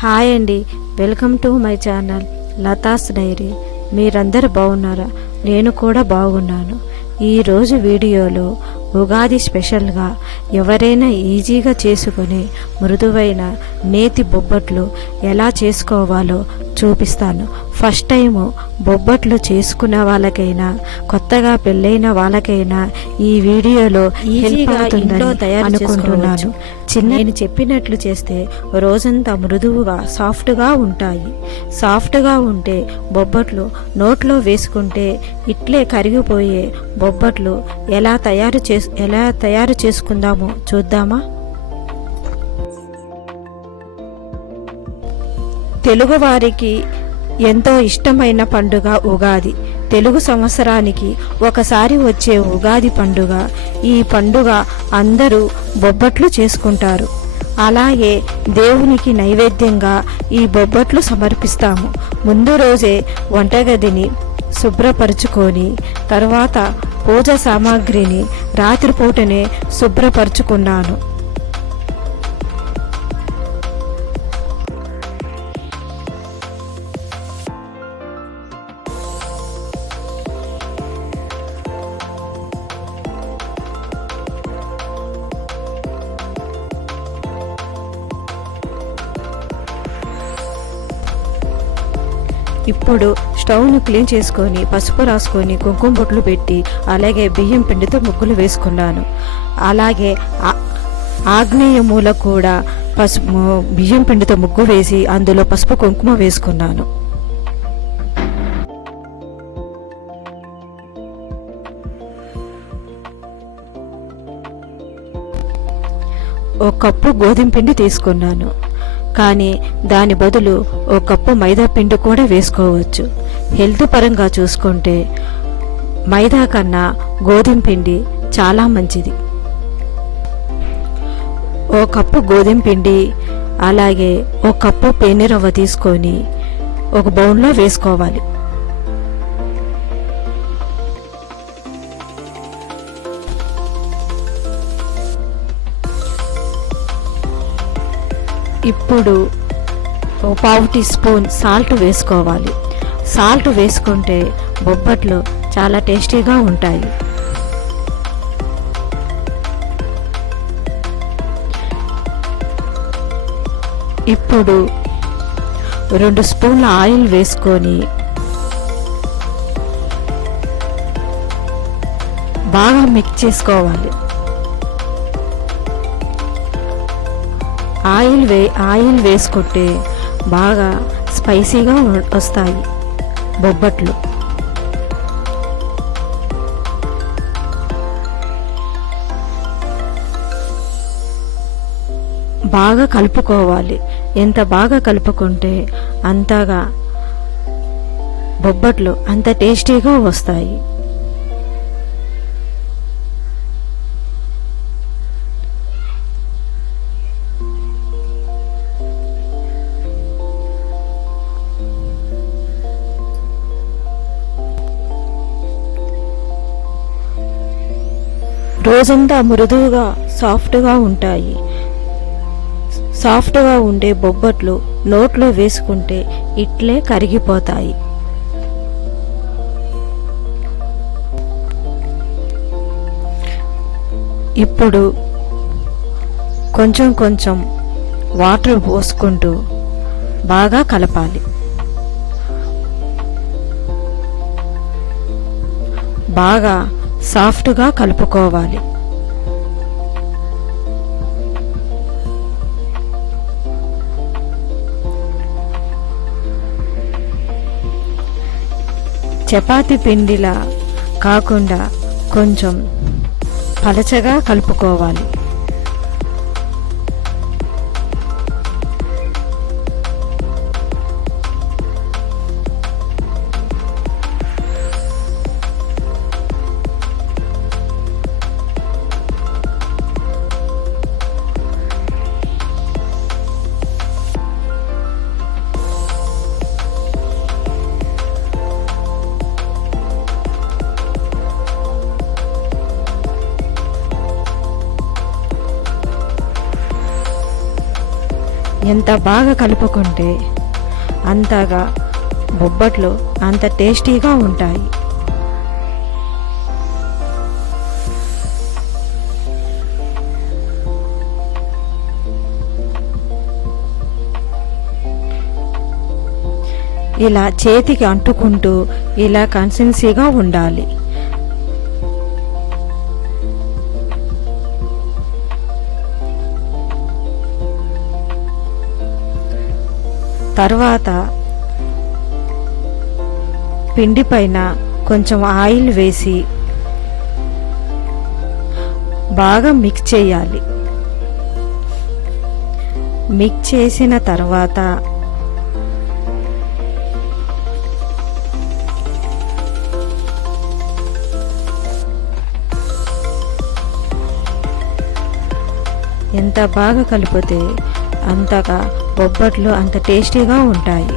Hi అండి, welcome to my channel Latha's diary. మీరందరూ బాగున్నారా? నేను కూడా బాగున్నాను. ఈరోజు వీడియోలో ఉగాది స్పెషల్గా ఎవరైనా ఈజీగా చేసుకునే మృదువైన నేతి బొబ్బట్లు ఎలా చేసుకోవాలో చూపిస్తాను. ఫస్ట్ టైము బొబ్బట్లు చేసుకున్న వాళ్ళకైనా కొత్తగా పెళ్ళైన వాళ్ళకైనా ఈ వీడియోలో హెల్ప్ అవుతుందని అనుకుంటున్నాను. నేను చెప్పినట్లు చేస్తే రోజంతా మృదువుగా సాఫ్ట్గా ఉంటాయి. సాఫ్ట్గా ఉంటే బొబ్బట్లు నోట్లో వేసుకుంటే ఇట్లే కరిగిపోయే బొబ్బట్లు ఎలా తయారు చేసుకుందామో చూద్దామా? తెలుగువారికి ఎంతో ఇష్టమైన పండుగ ఉగాది. తెలుగు సంవత్సరానికి ఒకసారి వచ్చే ఉగాది పండుగ. ఈ పండుగ అందరూ బొబ్బట్లు చేసుకుంటారు. అలాగే దేవునికి నైవేద్యంగా ఈ బొబ్బట్లు సమర్పిస్తాము. ముందు రోజే వంటగదిని శుభ్రపరుచుకొని తర్వాత పూజ సామాగ్రిని రాత్రిపూటనే శుభ్రపరుచుకున్నాను. ఇప్పుడు స్టవ్ను క్లీన్ చేసుకొని పసుపు రాసుకొని కుంకుమ బొట్లు పెట్టి అలాగే బియ్యం పిండితో ముగ్గులు వేసుకున్నాను. అలాగే ఆగ్నేయ మూల కూడా బియ్యం పిండితో ముగ్గు వేసి అందులో పసుపు కుంకుమ వేసుకున్నాను. ఒక కప్పు గోధుమ పిండి తీసుకున్నాను, కానీ దాని బదులు ఒక కప్పు మైదా పిండి కూడా వేసుకోవచ్చు. హెల్త్ పరంగా చూసుకుంటే మైదా కన్నా గోధుమ పిండి చాలా మంచిది. ఓ కప్పు గోధుమ పిండి అలాగే ఒక కప్పు పేనిరవ్వ తీసుకొని ఒక బౌల్లో వేసుకోవాలి. ఇప్పుడు ఒక పావు టీ స్పూన్ సాల్ట్ వేసుకోవాలి. సాల్ట్ వేసుకుంటే బొబ్బట్లు చాలా టేస్టీగా ఉంటాయి. ఇప్పుడు 2 స్పూన్ల ఆయిల్ వేసుకొని బాగా మిక్స్ చేసుకోవాలి. ఆయిల్ వేసుకుంటే బాగా స్పైసీగా వస్తాయి బొబ్బట్లు. బాగా కలుపుకోవాలి. ఎంత బాగా కలుపుకుంటే అంతగా బొబ్బట్లు అంత టేస్టీగా వస్తాయి. రోజంతా మృదువుగా సాఫ్ట్గా ఉంటాయి. సాఫ్ట్గా ఉండే బొబ్బట్లు నోట్లో వేసుకుంటే ఇట్లే కరిగిపోతాయి. ఇప్పుడు కొంచెం కొంచెం వాటర్ పోసుకుంటూ బాగా కలపాలి. బాగా సాఫ్ట్గా కలుపుకోవాలి. చపాతీ పిండిలా కాకుండా కొంచెం పలచగా కలుపుకోవాలి. ఎంత బాగా కలుపుకుంటే అంతగా బొబ్బట్లు అంత టేస్టీగా ఉంటాయి. ఇలా చేతికి అంటుకుంటూ ఇలా కన్సిస్టెన్సీగా ఉండాలి. తర్వాత పిండి పైన కొంచెం ఆయిల్ వేసి బాగా మిక్స్ చేయాలి. మిక్స్ చేసిన తర్వాత ఎంత బాగా కలిపితే అంతగా బొబ్బట్లు అంత టేస్టీగా ఉంటాయి.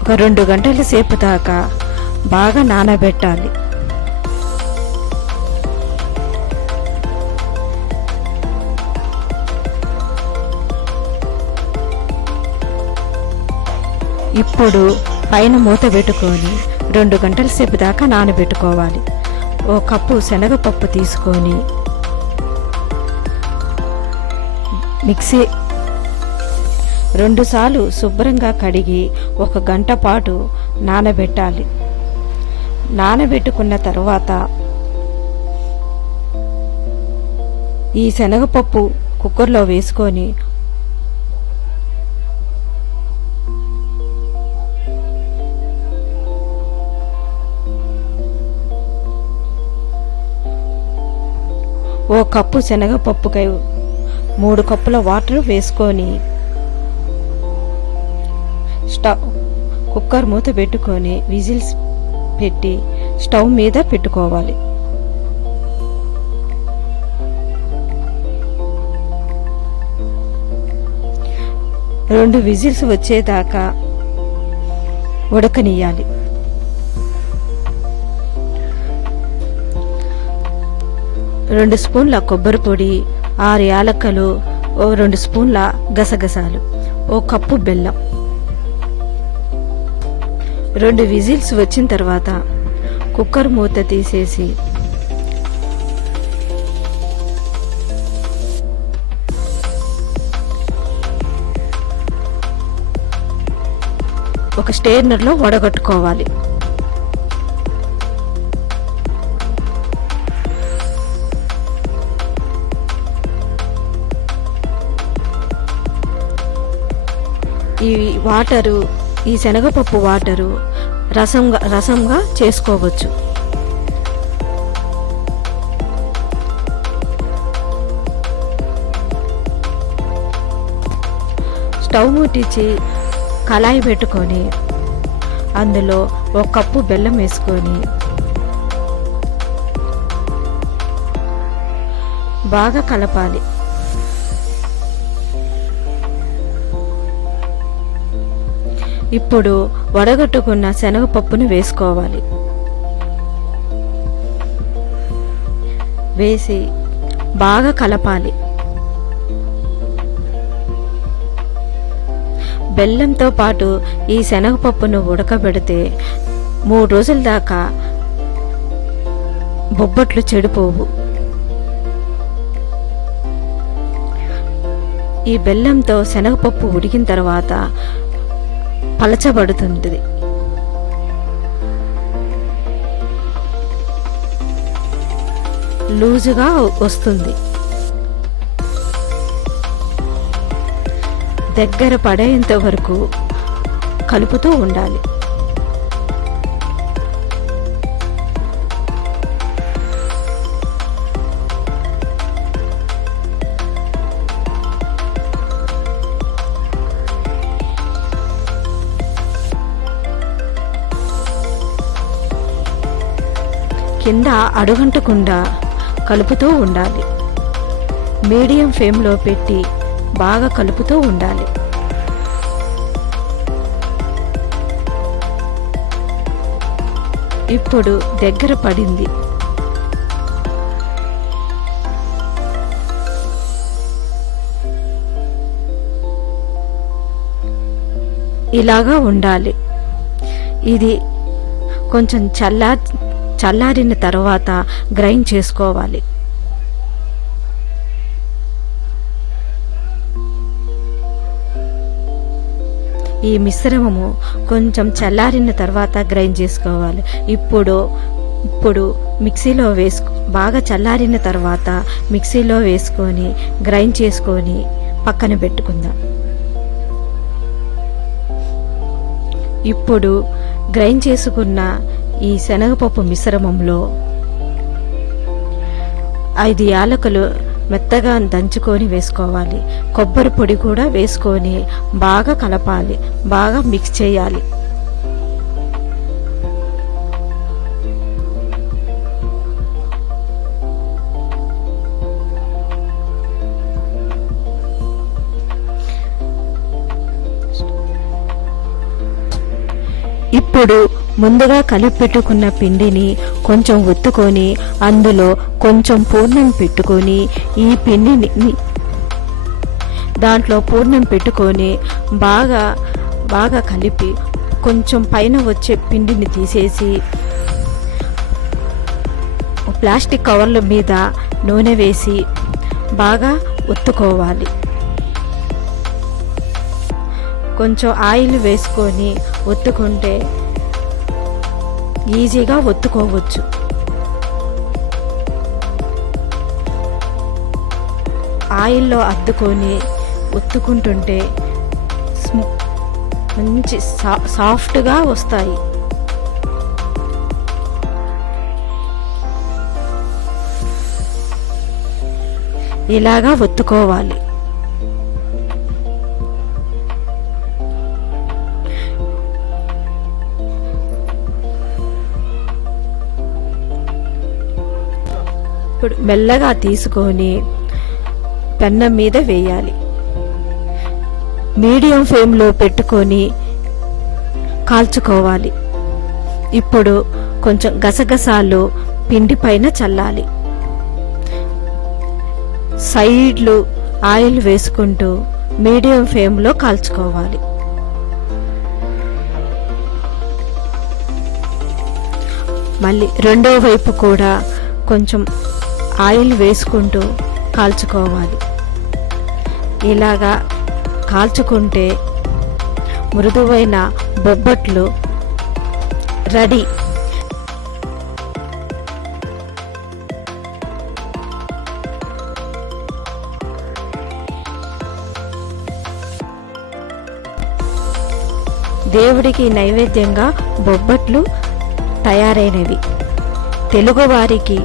ఒక 2 గంటల సేపు దాకా బాగా నానబెట్టాలి. ఇప్పుడు పైన మూత పెట్టుకొని 2 గంటల సేపు దాకా నానబెట్టుకోవాలి. ఓ కప్పు శనగపప్పు తీసుకొని మిక్సీ 2 సార్లు శుభ్రంగా కడిగి 1 గంట పాటు నానబెట్టాలి. నానబెట్టుకున్న తర్వాత ఈ శనగపప్పు కుక్కర్లో వేసుకొని ఓ కప్పు శనగపప్పుకై 3 కప్పుల వాటర్ వేసుకొని కుక్కర్ మూత పెట్టుకొని విజిల్స్ పెట్టి స్టవ్ మీద పెట్టుకోవాలి. రెండు విజిల్స్ వచ్చేదాకా ఉడకనియాలి. రెండు స్పూన్ల కొబ్బరి పొడి, 6 యాలక్కలు, 2 స్పూన్ల గసగసాలు, 1 కప్పు బెల్లం. 2 విజిల్స్ వచ్చిన తర్వాత కుక్కర్ మూత తీసేసి ఒక స్టెయినర్లో వడగట్టుకోవాలి. ఈ వాటరు, ఈ శనగపప్పు వాటరు రసంగా చేసుకోవచ్చు. స్టవ్ ముట్టించి కళాయి పెట్టుకొని అందులో 1 కప్పు బెల్లం వేసుకొని బాగా కలపాలి. ఇప్పుడు వడగట్టుకున్న శనగపప్పును వేసుకోవాలి. వేసి బాగా కలపాలి. బెల్లంతో పాటు ఈ శనగపప్పును ఉడకబెడితే 3 రోజుల దాకా బొబ్బట్లు చెడిపోవు. ఈ బెల్లంతో శనగపప్పు ఉడికిన తర్వాత పలచబడుతుంది. లూజుగా వస్తుంది. దగ్గర పడేంత వరకు కలుపుతూ ఉండాలి. కింద అడుగంటకుండా కలుపుతూ ఉండాలి. మీడియం ఫ్లేమ్లో పెట్టి బాగా కలుపుతూ ఉండాలి. ఇప్పుడు దగ్గర పడింది. ఇలాగా ఉండాలి. ఇది కొంచెం చల్లారిన తర్వాత గ్రైండ్ చేసుకోవాలి. ఈ మిశ్రమము కొంచెం చల్లారిన తర్వాత గ్రైండ్ చేసుకోవాలి. ఇప్పుడు మిక్సీలో బాగా చల్లారిన తర్వాత మిక్సీలో వేసుకొని గ్రైండ్ చేసుకొని పక్కన పెట్టుకుందాం. ఇప్పుడు గ్రైండ్ చేసుకున్న ఈ శనగపప్పు మిశ్రమంలో 5 యాలకులు మెత్తగా దంచుకొని వేసుకోవాలి. కొబ్బరి పొడి కూడా వేసుకొని బాగా కలపాలి, బాగా మిక్స్ చేయాలి. ఇప్పుడు ముందుగా కలిపి పెట్టుకున్న పిండిని కొంచెం ఒత్తుకొని అందులో కొంచెం పూర్ణం పెట్టుకొని ఈ పిండిని దాంట్లో పూర్ణం పెట్టుకొని బాగా కలిపి కొంచెం పైన వచ్చే పిండిని తీసేసి ప్లాస్టిక్ కవర్ల మీద నూనె వేసి బాగా ఒత్తుకోవాలి. కొంచెం ఆయిల్ వేసుకొని ఒత్తుకుంటే ఈజీగా ఒత్తుకోవచ్చు. ఆయిల్లో అద్దుకొని ఒత్తుకుంటుంటే మంచి సాఫ్ట్గా వస్తాయి. ఇలాగా ఒత్తుకోవాలి. ఇప్పుడు మెల్లగా తీసుకొని పెన్నం మీద వేయాలి. మీడియం ఫ్లేమ్లో పెట్టుకొని కాల్చుకోవాలి. ఇప్పుడు కొంచెం గసగసాలు పిండి పైన చల్లాలి. సైడ్లు ఆయిల్ వేసుకుంటూ మీడియం ఫ్లేమ్లో కాల్చుకోవాలి. మళ్ళీ రెండో వైపు కూడా కొంచెం ఆయిల్ వేసుకుంటూ కాల్చుకోవాలి. ఇలాగా కాల్చుకుంటే మృదువైన బొబ్బట్లు రెడీ. దేవుడికి నైవేద్యంగా బొబ్బట్లు తయారైనవి. తెలుగువారికి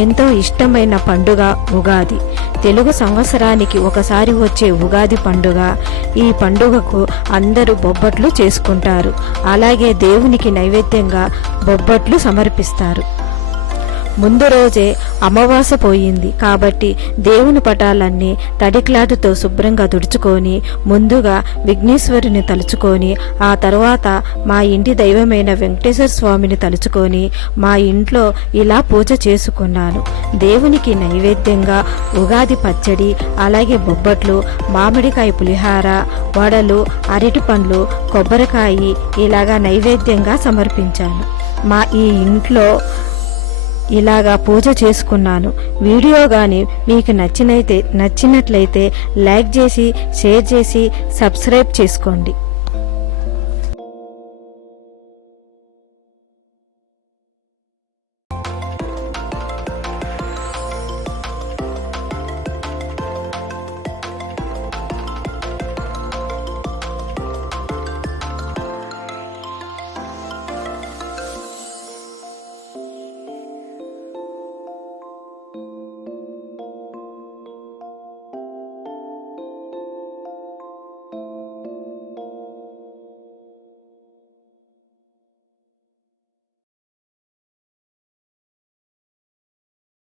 ఎంతో ఇష్టమైన పండుగ ఉగాది. తెలుగు సంవత్సరానికి ఒకసారి వచ్చే ఉగాది పండుగ. ఈ పండుగకు అందరూ బొబ్బట్లు చేసుకుంటారు. అలాగే దేవునికి నైవేద్యంగా బొబ్బట్లు సమర్పిస్తారు. ముందు రోజే అమావాస్య పోయింది కాబట్టి దేవుని పటాలన్నీ తడి క్లాత్తో శుభ్రంగా తుడుచుకొని ముందుగా విఘ్నేశ్వరుని తలుచుకొని ఆ తర్వాత మా ఇంటి దైవమైన వెంకటేశ్వర స్వామిని తలుచుకొని మా ఇంట్లో ఇలా పూజ చేసుకున్నాను. దేవునికి నైవేద్యంగా ఉగాది పచ్చడి, అలాగే బొబ్బట్లు, మామిడికాయ పులిహార, వడలు, అరటి పండ్లు, కొబ్బరికాయ ఇలాగా నైవేద్యంగా సమర్పించాను. మా ఈ ఇంట్లో ఇలాగా పూజ చేసుకున్నాను. వీడియో కానీ మీకు నచ్చినట్లయితే లైక్ చేసి, షేర్ చేసి, సబ్స్క్రైబ్ చేసుకోండి.